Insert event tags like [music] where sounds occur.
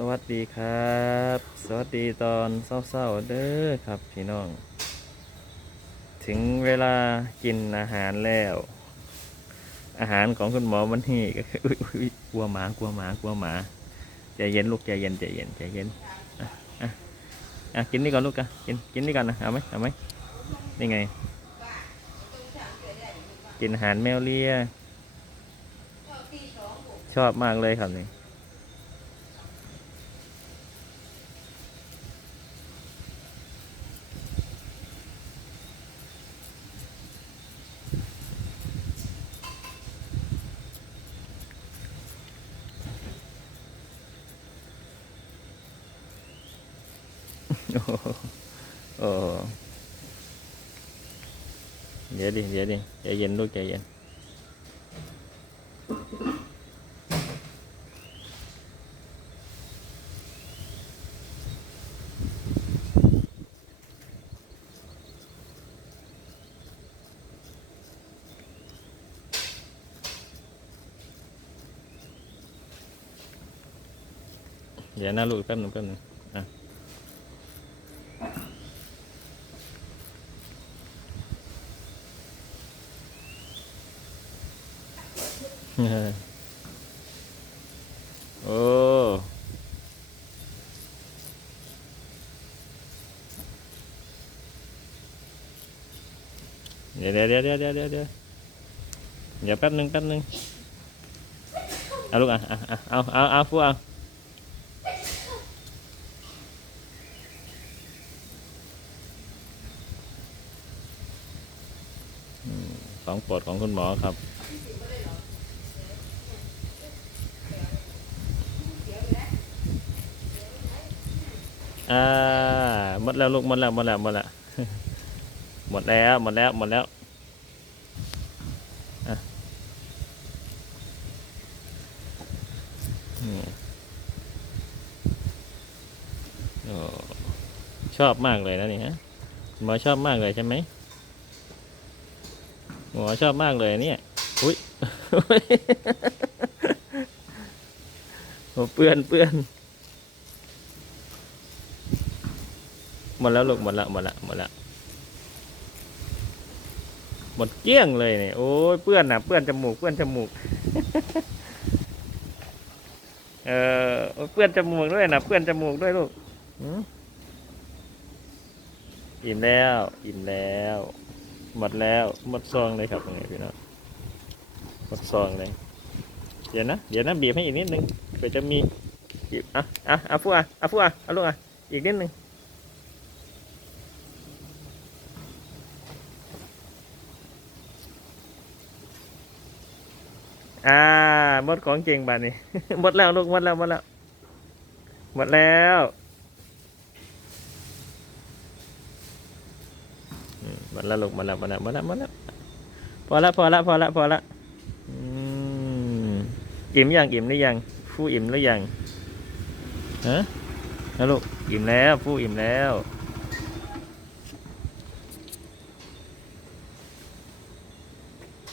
สวัสดีครับ สวัสดีตอนเศร้าๆเด้อครับพี่น้อง ถึงเวลากินอาหารแล้ว อาหารของคุณหมอวันนี้ก็คือกลัวหมากลัวหมากลัวหมาใจเย็นลูกใจเย็นใจเย็นใจเย็นอะอะอะกินนี่ก่อนลูกอะกินกินนี่ก่อนนะเอาไหมเอาไหมนี่ไง กินอาหารแมวเลียชอบมากเลยครับนี่ [laughs] ờ dễ đi dễ đi. Dễ dành luôn chạy dành dạ nó lùi cái này cái nữa à. โอ้เดี๋ยวเดี๋ยวเดี๋ยวเดี๋ยวเดี๋ยวเดี๋ยวเดี๋ยวแป๊บนึงแป๊บนึงเอาลูกอะอะเอาเอาเอาฟูเอาของปวดของคุณหมอครับ อ่าหมดแล้วลูกหมดแล้วหมดแล้วหมดแล้วหมดแล้วหมดแล้วหมดแล้วอชอบมากเลยนะนี่ฮะหมอชอบมากเลยใช่ไหมหมอชอบมากเลยเนี่ยอุ้ยโอ้เปื้อนเปื้อน หมดแล้วลูกหมดละหมดละหมดละหมดเกลี้ยงเลยเนี่ยโอ้ยเปื้อนนะเปื้อนจมูกเปื้อนจมูก เออเปื้อนจมูกด้วยนะเปื้อนจมูกด้วยลูกหืมอิ่มแล้ว อิ่มแล้ว หมดแล้ว หมดซองเลยครับยังไงพี่น้องหมดซองเลย เดี๋ยวนะ เดี๋ยวนะบีบให้อีกนิดนึงเผื่อจะมีบีบอะอะอะฟูอะอะฟูอะเอาลูกอะอีกนิดนึง อ่าหมดของจริงบ้านนี้ หมดแล้วลูกหมดแล้วหมดแล้ว หมดแล้วมหมดแล้วลูกหมดแล้วหมดแล้วหมดแล้วหมดแล้วพอละพอละพอละพอละอืมอิ่มยังอิ่มหรือยังฟู่อิ่มหรือยังฮะนะลูกอิ่มแล้วฟู่อิ่มแล้ว